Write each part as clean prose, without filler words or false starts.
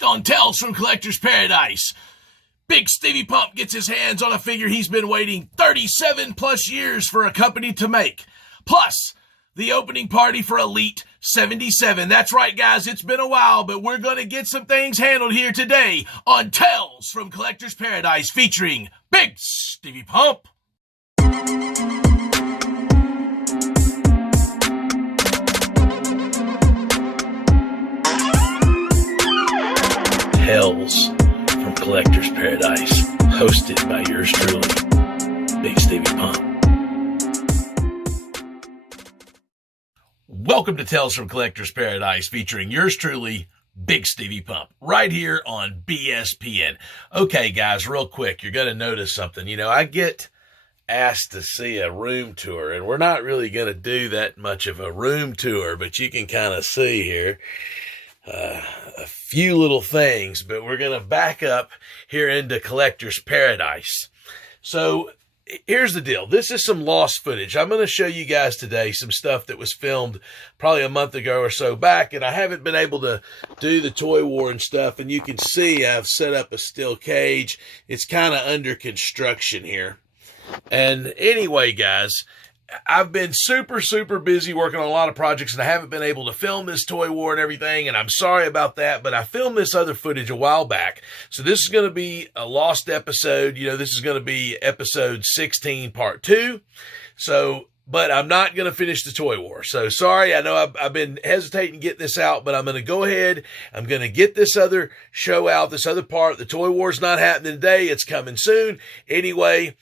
Next on Tales from Collector's Paradise, Bigsteviepump gets his hands on a figure he's been waiting 37 plus years for a company to make. Plus, the opening party for Elite 77. That's right, guys, it's been a while, but we're going to get some things handled here today on Tales from Collector's Paradise featuring Bigsteviepump. Tales from Collector's Paradise, hosted by yours truly, Bigsteviepump. Welcome to Tales from Collector's Paradise, featuring yours truly, Bigsteviepump, right here on BSPN. Okay, guys, real quick, you're going to notice something. You know, I get asked to see a room tour, and we're not really going to do that much of a room tour, but you can kind of see here a few little things, but we're going to back up here into Collector's Paradise. So here's the deal. This is some lost footage. I'm going to show you guys today some stuff that was filmed probably a month ago or so back, and I haven't been able to do the toy war and stuff, and you can see I've set up a steel cage. It's kind of under construction here. And anyway, guys, I've been super busy working on a lot of projects, and I haven't been able to film this toy war and everything, and I'm sorry about that, but I filmed this other footage a while back. So this is going to be a lost episode. You know, this is going to be episode 16, part 2. So, but I'm not going to finish the toy war. So sorry, I know I've been hesitating to get this out, but I'm going to go ahead. I'm going to get this other show out, this other part. The toy war's not happening today. It's coming soon. Anyway,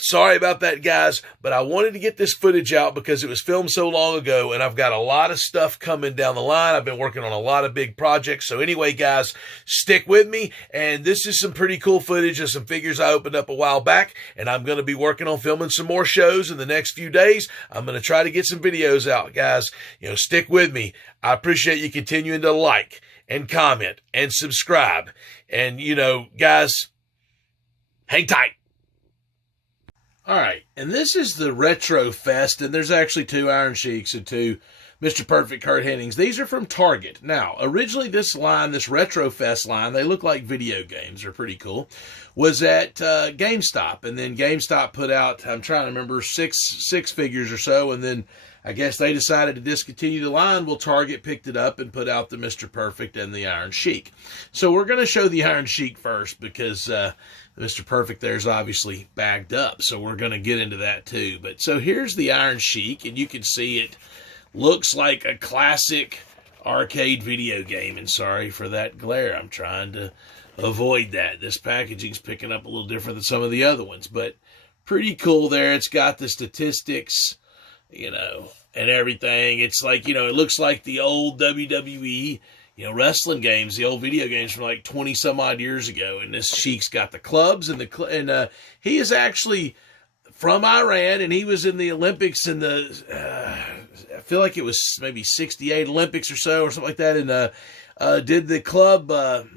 sorry about that, guys, but I wanted to get this footage out because it was filmed so long ago, and I've got a lot of stuff coming down the line. I've been working on a lot of big projects. So anyway, guys, stick with me. And this is some pretty cool footage of some figures I opened up a while back, and I'm going to be working on filming some more shows in the next few days. I'm going to try to get some videos out, guys. You know, stick with me. I appreciate you continuing to like and comment and subscribe. And, you know, guys, hang tight. All right, and this is the Retro Fest, and there's actually 2 Iron Sheiks and 2 Mr. Perfect Kurt Hennings. These are from Target. Now, originally this line, this Retro Fest line, they look like video games. They're pretty cool. Was at GameStop, and then GameStop put out, I'm trying to remember, six figures or so, and then I guess they decided to discontinue the line. Well, Target picked it up and put out the Mr. Perfect and the Iron Sheik. So we're going to show the Iron Sheik first because Mr. Perfect there's obviously bagged up, so we're going to get into that too. But so here's the Iron Sheik, and you can see it looks like a classic arcade video game, and sorry for that glare. I'm trying to avoid that. This packaging's picking up a little different than some of the other ones, but pretty cool there. It's got the statistics, you know, and everything. It's like, you know, it looks like the old WWE, you know, wrestling games, the old video games from like 20 some odd years ago. And this Sheik's got the clubs and he is actually from Iran, and he was in the Olympics in the, I feel like it was maybe 68 Olympics or so, or something like that. And did the club,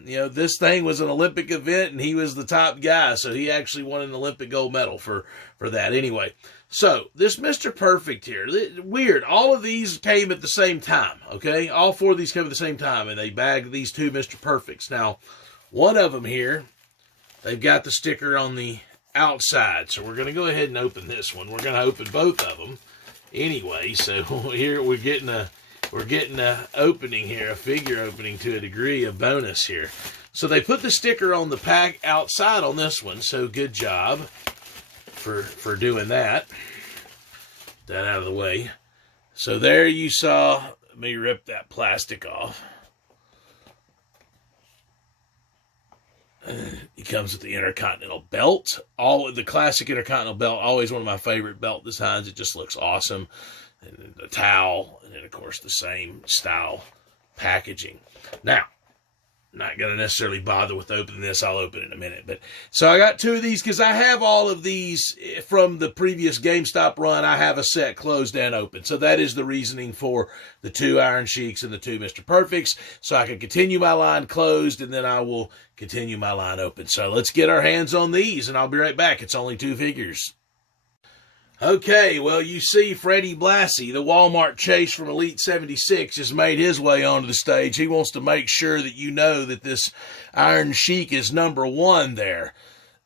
you know, this thing was an Olympic event, and he was the top guy. So he actually won an Olympic gold medal for that. Anyway, so this Mr. Perfect here, weird. All of these came at the same time, okay? All 4 of these came at the same time, and they bagged these 2 Mr. Perfects. Now, one of them here, they've got the sticker on the outside. So we're going to go ahead and open this one. We're going to open both of them anyway. So here we're getting a opening here, a figure opening to a degree, a bonus here. So they put the sticker on the pack outside on this one. So good job for doing that. That out of the way. So there you saw me rip that plastic off. It comes with the Intercontinental belt. All the classic Intercontinental belt, always one of my favorite belt designs. It just looks awesome. And the towel, and then of course the same style packaging. Now, not going to necessarily bother with opening this. I'll open it in a minute. But so I got 2 of these because I have all of these from the previous GameStop run. I have a set closed and open. So that is the reasoning for the 2 Iron Sheiks and the 2 Mr. Perfects. So I can continue my line closed, and then I will continue my line open. So let's get our hands on these, and I'll be right back. It's only 2 figures. Okay, well, you see Freddie Blassie, the Walmart chase from Elite 76, has made his way onto the stage. He wants to make sure that you know that this Iron Sheik is number one there.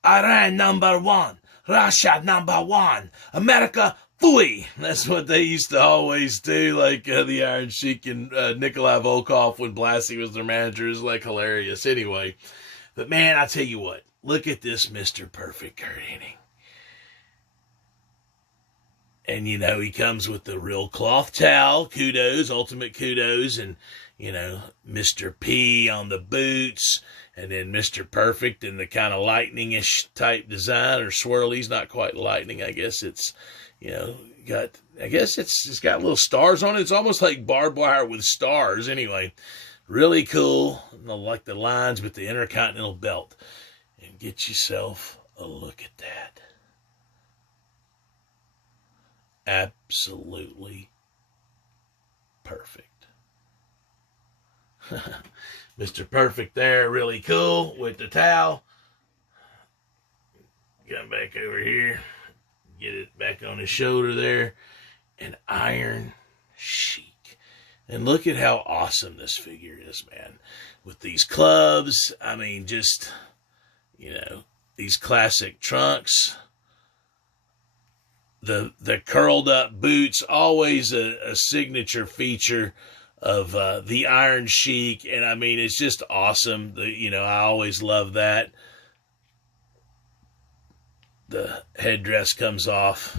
Iran number one, Russia number one, America fooey. That's what they used to always do, like the Iron Sheik and Nikolai Volkov when Blassie was their manager. Is like hilarious anyway. But man, I tell you what, look at this Mr. Perfect Kurt Hennig. And, you know, he comes with the real cloth towel, kudos, ultimate kudos, and, you know, Mr. P on the boots, and then Mr. Perfect in the kind of lightning-ish type design, or swirlies, not quite lightning, I guess it's, you know, it's got little stars on it. It's almost like barbed wire with stars, anyway. Really cool, like the lines with the Intercontinental Belt. And get yourself a look at that. Absolutely perfect. Mr. Perfect there, really cool with the towel. Come back over here, get it back on his shoulder there, and Iron Sheik. And look at how awesome this figure is, man. With these clubs, I mean, just, you know, these classic trunks. The curled up boots, always a signature feature of the Iron Sheik, and I mean it's just awesome. You know, I always love that. The headdress comes off.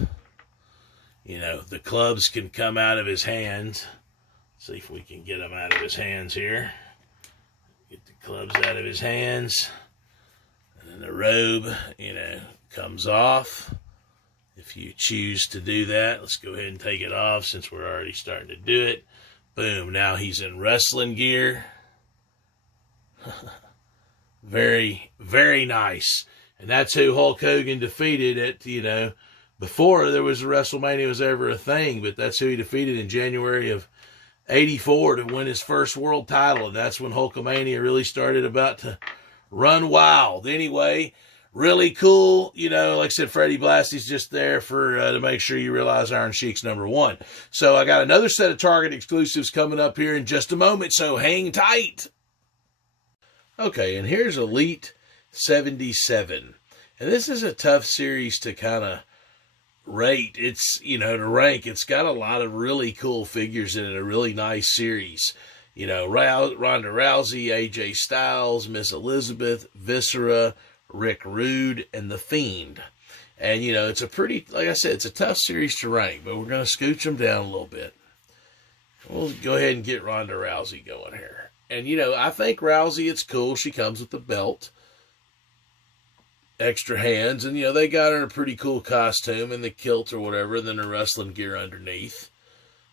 You know, the clubs can come out of his hands. See if we can get them out of his hands here. Get the clubs out of his hands, and then the robe, you know, comes off. If you choose to do that, let's go ahead and take it off since we're already starting to do it. Boom, now he's in wrestling gear. Very, very nice. And that's who Hulk Hogan defeated at, you know, before there was a WrestleMania was ever a thing, but that's who he defeated in January of 84 to win his first world title. And that's when Hulkamania really started about to run wild. Anyway, really cool, you know, like I said, Freddie Blassie's just there for to make sure you realize Iron Sheik's number one. So I got another set of Target exclusives coming up here in just a moment, so hang tight. Okay, and here's Elite 77. And this is a tough series to kind of rate. It's, you know, to rank. It's got a lot of really cool figures in it, a really nice series. You know, Ronda Rousey, AJ Styles, Miss Elizabeth, Viscera, Rick Rude, and The Fiend. And, you know, it's a pretty, like I said, it's a tough series to rank, but we're going to scooch them down a little bit. We'll go ahead and get Ronda Rousey going here. And, you know, I think Rousey, it's cool. She comes with the belt, extra hands, and, you know, they got her in a pretty cool costume and the kilt or whatever, and then the wrestling gear underneath.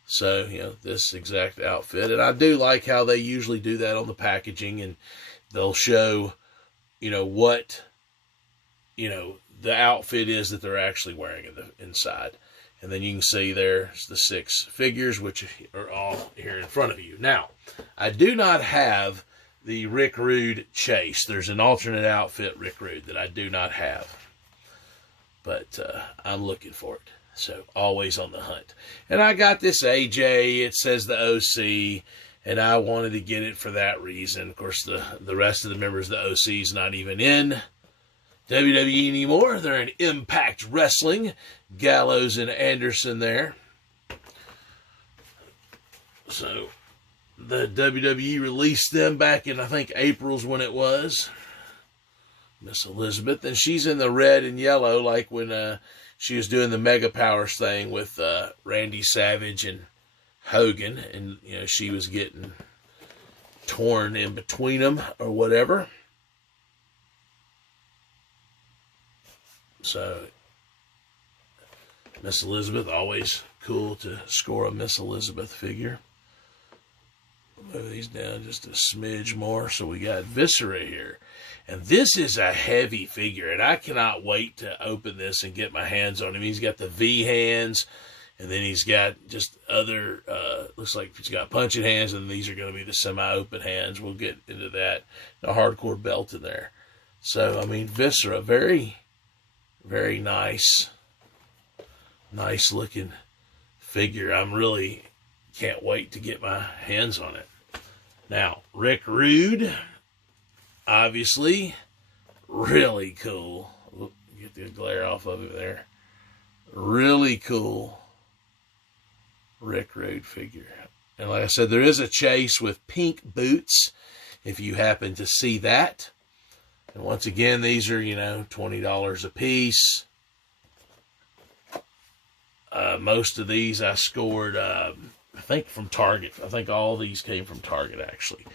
So, you know, this exact outfit. And I do like how they usually do that on the packaging, and they'll show, you know, what, you know, the outfit is that they're actually wearing in the inside. And then you can see there's the 6 figures, which are all here in front of you. Now, I do not have the Rick Rude chase. There's an alternate outfit Rick Rude that I do not have. But I'm looking for it. So, always on the hunt. And I got this AJ. It says the OC. And I wanted to get it for that reason. Of course, the rest of the members of the OC is not even in WWE anymore. They're in Impact Wrestling. Gallows and Anderson there. So, the WWE released them back in, I think, April's when it was. Miss Elizabeth. And she's in the red and yellow, like when she was doing the Mega Powers thing with Randy Savage and Hogan. And, you know, she was getting torn in between them or whatever. So, Miss Elizabeth, always cool to score a Miss Elizabeth figure. Move these down just a smidge more. So we got Viscera here. And this is a heavy figure, and I cannot wait to open this and get my hands on him. He's got the V hands, and then he's got just other, looks like he's got punching hands, and these are going to be the semi-open hands. We'll get into that. A hardcore belt in there. So, I mean, Viscera, very, very nice Nice looking figure. I'm really can't wait to get my hands on it. Now, Rick Rude, obviously, really cool. Get the glare off of it there. Really cool Rick Rude figure. And like I said, there is a chase with pink boots, if you happen to see that. And once again, these are, $20 a piece. Most of these I scored, I think, from Target. I think all these came from Target, actually.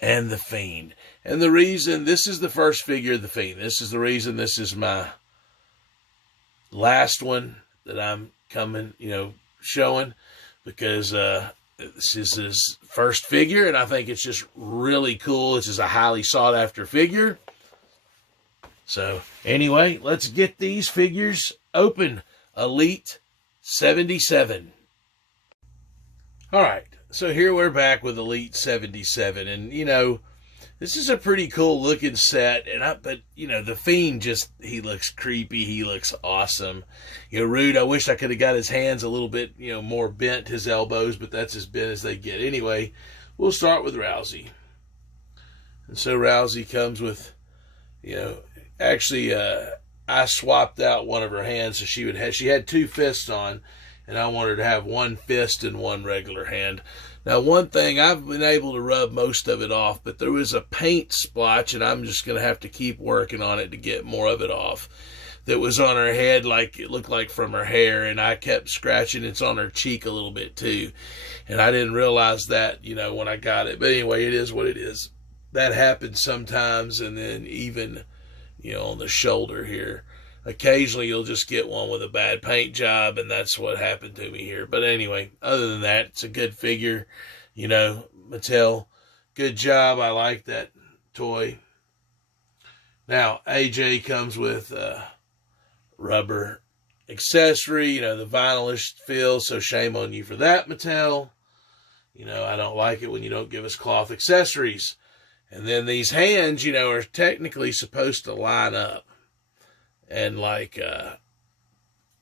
And The Fiend. And the reason, this is the first figure of The Fiend. This is the reason this is my last one that I'm showing. Because this is his first figure, and I think it's just really cool. This is a highly sought-after figure. So, anyway, let's get these figures open. Elite 77. All right, so here we're back with Elite 77, and this is a pretty cool looking set. But the Fiend he looks creepy. He looks awesome. Rude. I wish I could have got his hands a little bit more bent, his elbows, but that's as bent as they get. Anyway, we'll start with Rousey, and so Rousey comes with actually. I swapped out one of her hands so she had two fists on, and I wanted her to have one fist and one regular hand. Now, one thing, I've been able to rub most of it off, but there was a paint splotch, and I'm just going to have to keep working on it to get more of it off, that was on her head, like it looked like from her hair, and I kept scratching. It's on her cheek a little bit too, and I didn't realize that, when I got it. But anyway, it is what it is. That happens sometimes, and then even on the shoulder here. Occasionally you'll just get one with a bad paint job, and that's what happened to me here. But anyway, other than that, it's a good figure. Mattel, good job. I like that toy. Now, AJ comes with a rubber accessory, the vinylish feel, so shame on you for that, Mattel. I don't like it when you don't give us cloth accessories. And then these hands, are technically supposed to line up. And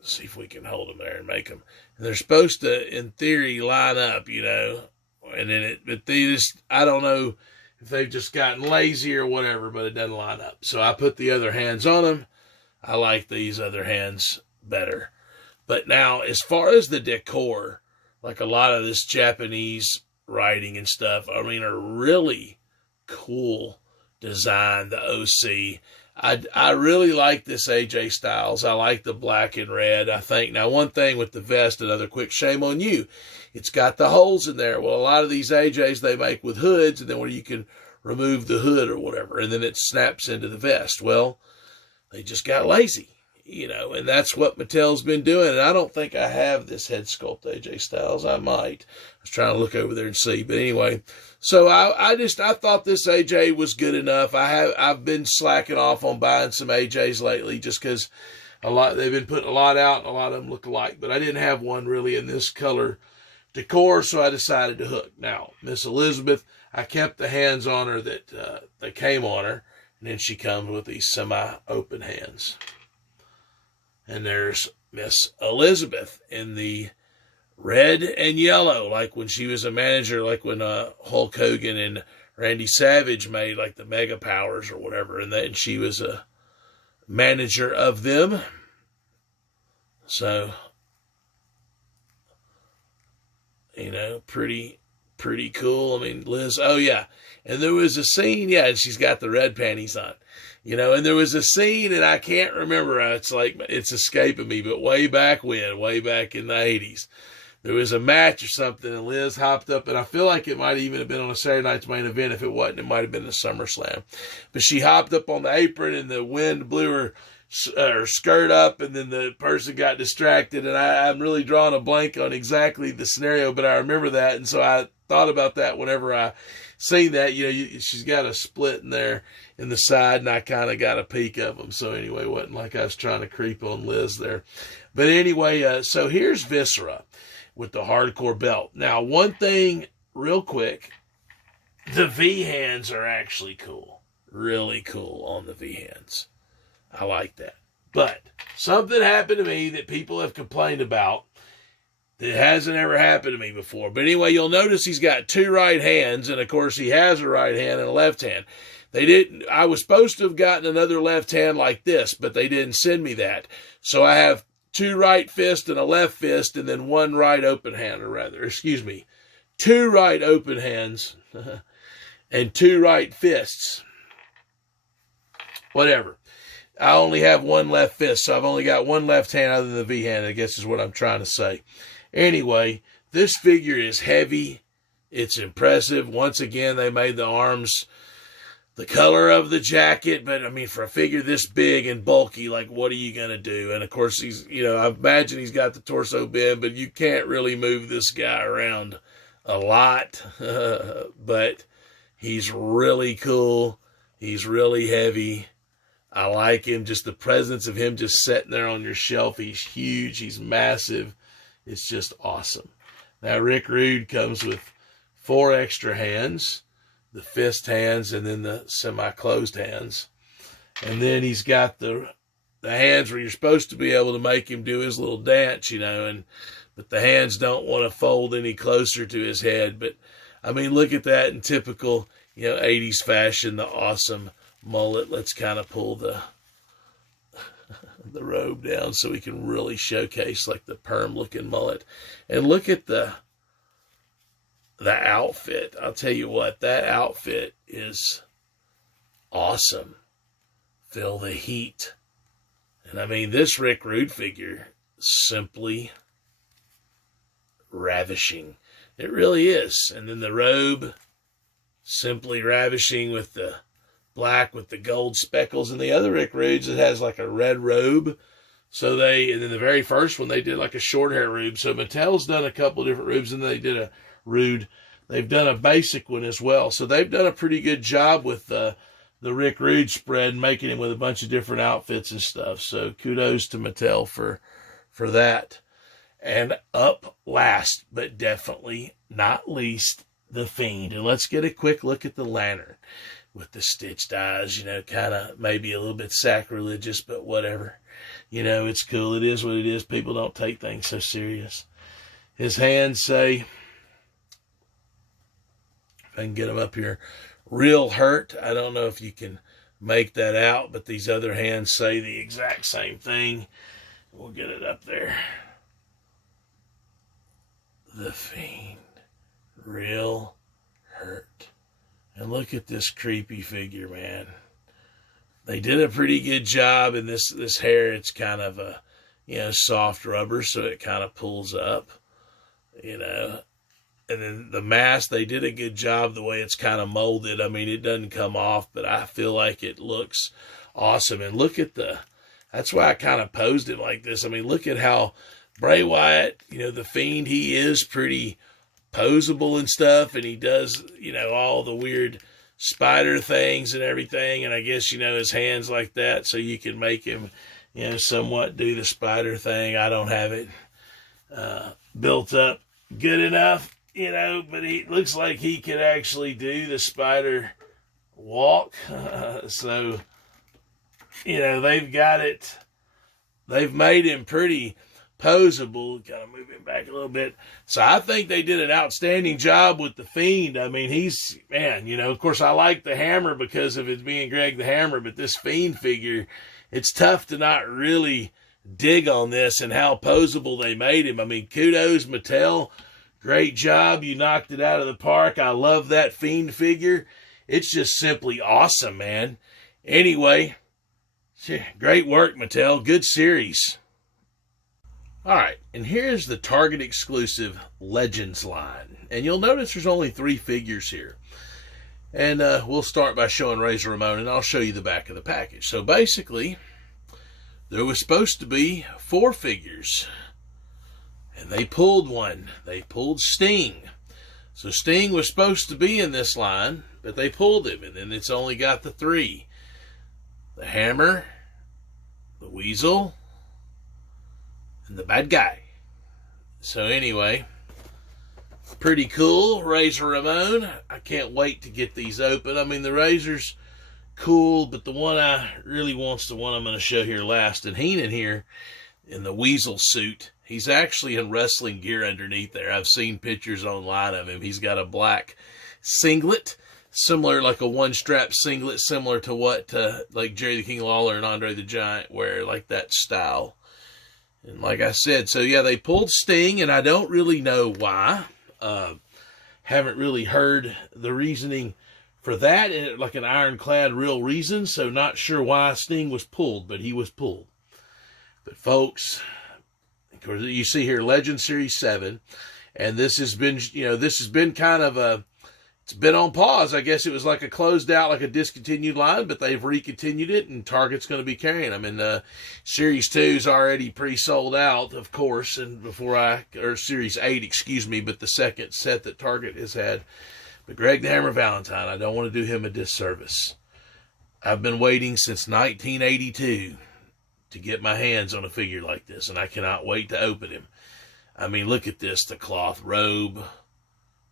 see if we can hold them there and make them. And they're supposed to, in theory, line up, And then but they I don't know if they've just gotten lazy or whatever, but it doesn't line up. So I put the other hands on them. I like these other hands better. But now, as far as the decor, like a lot of this Japanese writing and stuff, are really cool design, the OC. I really like this AJ Styles. I like the black and red, I think. Now, one thing with the vest, another quick shame on you, it's got the holes in there. Well, a lot of these AJs they make with hoods, and then where you can remove the hood or whatever, and then it snaps into the vest. Well, they just got lazy, and that's what Mattel's been doing. And I don't think I have this head sculpt AJ Styles. I might. I was trying to look over there and see. But anyway, so I thought this AJ was good enough. I've been slacking off on buying some AJs lately just because they've been putting a lot out, and a lot of them look alike. But I didn't have one really in this color decor, so I decided to hook. Now, Miss Elizabeth, I kept the hands on her that came on her, and then she comes with these semi-open hands. And there's Miss Elizabeth in the red and yellow, like when she was a manager, like when Hulk Hogan and Randy Savage made like the Mega Powers or whatever, and she was a manager of them. So, pretty cool. Liz, oh yeah. And there was a scene, and she's got the red panties on. And there was a scene, and I can't remember. It's escaping me, but way back in the 80s, there was a match or something, and Liz hopped up, and I feel like it might even have been on a Saturday Night's Main Event. If it wasn't, it might have been the SummerSlam. But she hopped up on the apron, and the wind blew her skirt up, and then the person got distracted, and I'm really drawing a blank on exactly the scenario, but I remember that, and so I thought about that whenever I seen that. She's got a split in there in the side, and I kind of got a peek of them. So anyway, it wasn't like I was trying to creep on Liz there. But anyway, so here's Viscera with the hardcore belt. Now, one thing real quick, the V hands are actually cool. Really cool on the V hands. I like that. But something happened to me that people have complained about that hasn't ever happened to me before. But anyway, you'll notice he's got two right hands, and of course he has a right hand and a left hand. I was supposed to have gotten another left hand like this, but they didn't send me that. So I have two right fists and a left fist, and then one right open hand, or rather, excuse me, two right open hands and two right fists. Whatever. I only have one left fist, so I've only got one left hand other than the V hand, I guess is what I'm trying to say. Anyway, this figure is heavy. It's impressive. Once again, they made the arms the color of the jacket, but I mean, for a figure this big and bulky, like, what are you going to do? And of course, he's, I imagine he's got the torso bend, but you can't really move this guy around a lot. But he's really cool. He's really heavy. I like him. Just the presence of him just sitting there on your shelf. He's huge. He's massive. It's just awesome. Now, Rick Rude comes with 4 extra hands, the fist hands and then the semi-closed hands. And then he's got the hands where you're supposed to be able to make him do his little dance, but the hands don't want to fold any closer to his head. But, I mean, look at that in typical, 80s fashion, the awesome mullet. Let's kind of pull the robe down so we can really showcase like the perm looking mullet. And look at the outfit. I'll tell you what, that outfit is awesome. Feel the heat. And I mean, this Rick Rude figure, simply ravishing. It really is. And then the robe, simply ravishing with the black with the gold speckles. And the other Rick Rudes, it has like a red robe. And then the very first one, they did like a short hair robe. So Mattel's done a couple different robes, and they did a Rude. They've done a basic one as well. So they've done a pretty good job with the Rick Rude spread, making him with a bunch of different outfits and stuff. So kudos to Mattel for that. And up last, but definitely not least, the Fiend. And let's get a quick look at the lantern with the stitched eyes, kind of maybe a little bit sacrilegious, but whatever. It's cool. It is what it is. People don't take things so serious. His hands say, if I can get them up here, real hurt. I don't know if you can make that out, but these other hands say the exact same thing. We'll get it up there. The Fiend. Real hurt. And look at this creepy figure, man. They did a pretty good job in this hair. It's kind of a, soft rubber, so it kind of pulls up, And then the mask, they did a good job the way it's kind of molded. I mean, it doesn't come off, but I feel like it looks awesome. And look at that's why I kind of posed it like this. I mean, look at how Bray Wyatt, the Fiend, he is pretty posable and stuff, and he does, all the weird spider things and everything, and I guess, his hands like that, so you can make him, somewhat do the spider thing. I don't have it built up good enough, but he looks like he could actually do the spider walk. So, they've got it, they've made him pretty posable, kind of move him back a little bit. So I think they did an outstanding job with the Fiend. I mean, he's, man, of course I like the Hammer because of it being Greg the Hammer, but this Fiend figure, it's tough to not really dig on this and how posable they made him. I mean, kudos, Mattel. Great job. You knocked it out of the park. I love that Fiend figure. It's just simply awesome, man. Anyway, great work, Mattel. Good series. All right, and here's the Target exclusive Legends line. And you'll notice there's only 3 figures here. And we'll start by showing Razor Ramon, and I'll show you the back of the package. So basically, there was supposed to be 4 figures. And they pulled one. They pulled Sting. So Sting was supposed to be in this line, but they pulled him. And then it's only got the 3. The Hammer, the Weasel, and the Bad Guy. So anyway, pretty cool. Razor Ramon. I can't wait to get these open. I mean, the Razor's, cool, but the one I really want's the one I'm going to show here last. And Heenan here in the weasel suit, he's actually in wrestling gear underneath there. I've seen pictures online of him. He's got a black singlet, similar, like a one-strap singlet, similar to what like Jerry the King Lawler and Andre the Giant wear, like that style. And like I said, so yeah, they pulled Sting, and I don't really know why. Haven't really heard the reasoning for that, like an ironclad real reason, so not sure why Sting was pulled, but he was pulled. But folks, of course, you see here Legend Series 7, and this has been, this has been kind of it's been on pause. I guess it was like a closed out, like a discontinued line, but they've recontinued it, and Target's going to be carrying them. And Series 2 is already pre-sold out, of course, and or Series 8, excuse me, but the second set that Target has had. But Greg the Hammer Valentine, I don't want to do him a disservice. I've been waiting since 1982 to get my hands on a figure like this, and I cannot wait to open him. I mean, look at this, the cloth robe.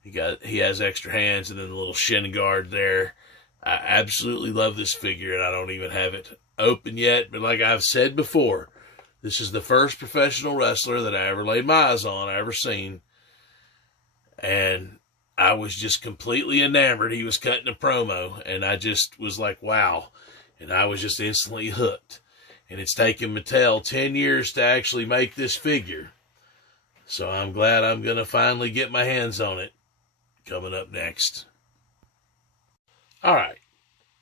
He has extra hands, and then the little shin guard there. I absolutely love this figure, and I don't even have it open yet. But like I've said before, this is the first professional wrestler that I ever laid my eyes on, I ever seen. And I was just completely enamored. He was cutting a promo, and I just was like, wow. And I was just instantly hooked. And it's taken Mattel 10 years to actually make this figure. So I'm glad I'm going to finally get my hands on it. Coming up next. All right.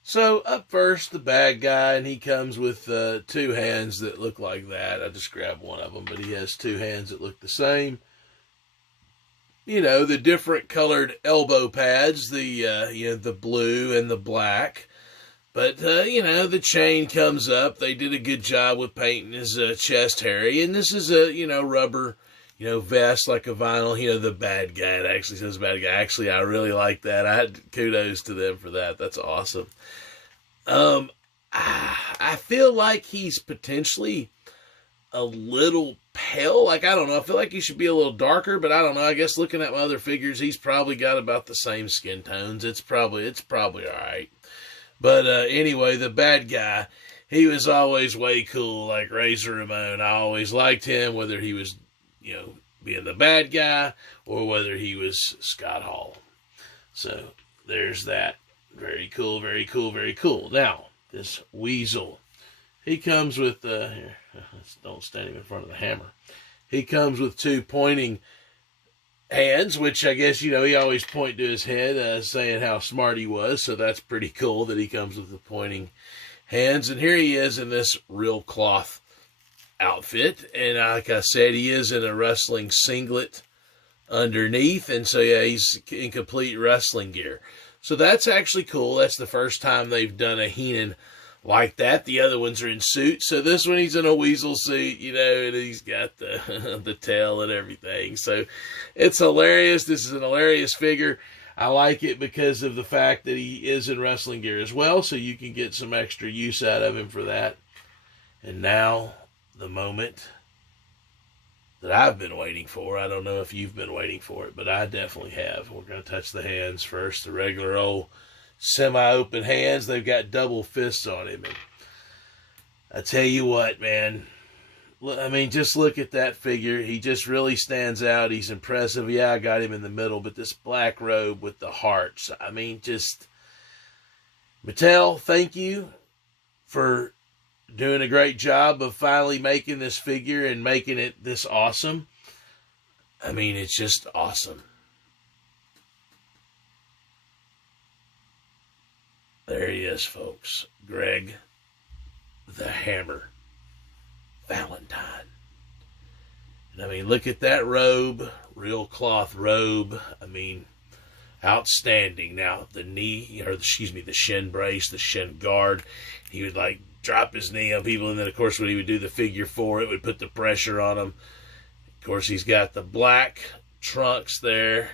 So up first, the bad guy, and he comes with two hands that look like that. I just grabbed one of them, but he has two hands that look the same. You know, the different colored elbow pads, the blue and the black. But, the chain comes up. They did a good job with painting his chest hairy. And this is a, rubber, vest, like a vinyl, the bad guy. It actually says bad guy. Actually, I really like that. I had kudos to them for that. That's awesome. I feel like he's potentially a little pale. Like, I don't know. I feel like he should be a little darker, but I don't know. I guess looking at my other figures, he's probably got about the same skin tones. It's probably all right. But anyway, the bad guy, he was always way cool, like Razor Ramon. I always liked him, whether he was, being the bad guy or whether he was Scott Hall. So there's that. Very cool, very cool, very cool. Now, this Weasel, he comes with, here, don't stand him in front of the hammer. He comes with two pointing hands, which I guess, he always point to his head, saying how smart he was. So that's pretty cool that he comes with the pointing hands. And here he is in this real cloth outfit. And like I said, he is in a wrestling singlet underneath. And so, yeah, he's in complete wrestling gear. So that's actually cool. That's the first time they've done a Heenan like that. The other ones are in suits. So this one, he's in a weasel suit, and he's got the the tail and everything. So it's hilarious. This is an hilarious figure. I like it because of the fact that he is in wrestling gear as well. So you can get some extra use out of him for that. And now the moment that I've been waiting for. I don't know if you've been waiting for it, but I definitely have. We're going to touch the hands first. The regular old semi-open hands. They've got double fists on him. And I tell you what, man. I mean, just look at that figure. He just really stands out. He's impressive. Yeah, I got him in the middle, but this black robe with the hearts. I mean, just Mattel, thank you for doing a great job of finally making this figure and making it this awesome. I mean, it's just awesome. There he is, folks. Greg the Hammer Valentine. And I mean, look at that robe. Real cloth robe. I mean, outstanding. Now, the shin brace, the shin guard. He would, drop his knee on people, and then, of course, when he would do the figure 4, it would put the pressure on him. Of course, he's got the black trunks there.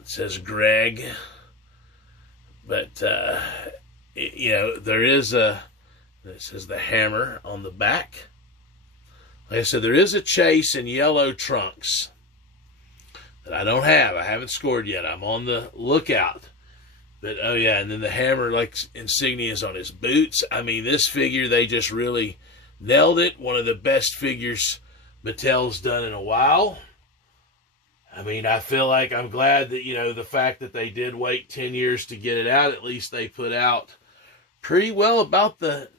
It says Greg. But, there is it says the hammer on the back. Like I said, there is a chase in yellow trunks that I don't have. I haven't scored yet. I'm on the lookout But, oh yeah, and then the hammer, like, insignias on his boots. I mean, this figure, they just really nailed it. One of the best figures Mattel's done in a while. I mean, I feel like I'm glad that, you know, the fact that they did wait 10 years to get it out, at least they put out pretty well about the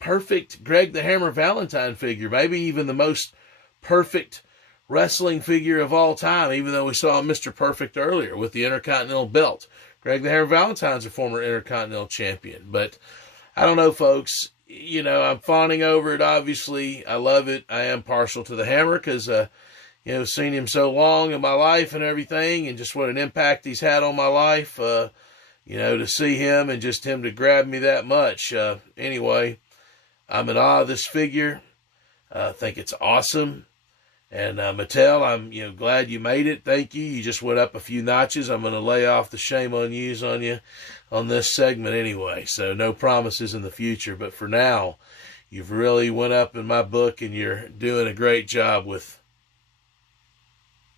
perfect Greg the Hammer Valentine figure. Maybe even the most perfect wrestling figure of all time, even though we saw Mr. Perfect earlier with the Intercontinental belt. Greg the Hammer Valentine's a former Intercontinental champion. But I don't know, folks. You know, I'm fawning over it, obviously. I love it. I am partial to the Hammer because, you know, seen him so long in my life and everything, and just what an impact he's had on my life. You know, to see him and just him to grab me that much. Anyway, I'm in awe of this figure. I think it's awesome. And Mattel, I'm glad you made it. Thank you. You just went up a few notches. I'm going to lay off the shame on yous on you on this segment anyway. So no promises in the future. But for now, you've really went up in my book, and you're doing a great job with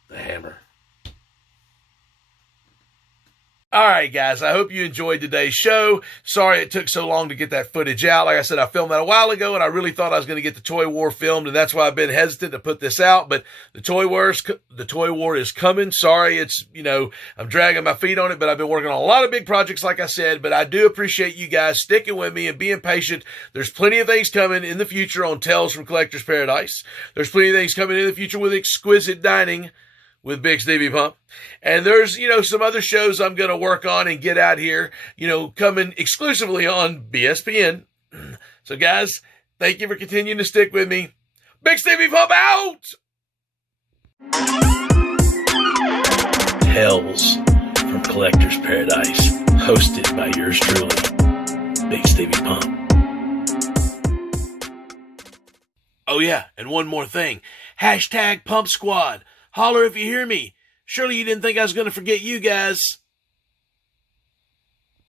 the Hammer. All right, guys, I hope you enjoyed today's show. Sorry it took so long to get that footage out. Like I said, I filmed that a while ago, and I really thought I was going to get the Toy War filmed, and that's why I've been hesitant to put this out. But the Toy War is coming. Sorry, it's, I'm dragging my feet on it, but I've been working on a lot of big projects, like I said. But I do appreciate you guys sticking with me and being patient. There's plenty of things coming in the future on Tales from Collector's Paradise. There's plenty of things coming in the future with Exquisite Dining with Bigsteviepump. And there's, some other shows I'm going to work on and get out here, coming exclusively on BSPN. So, guys, thank you for continuing to stick with me. Bigsteviepump out! Tales from Collector's Paradise, hosted by yours truly, Bigsteviepump. Oh, yeah, and one more thing. #Pump Squad. Holler if you hear me. Surely you didn't think I was going to forget you guys.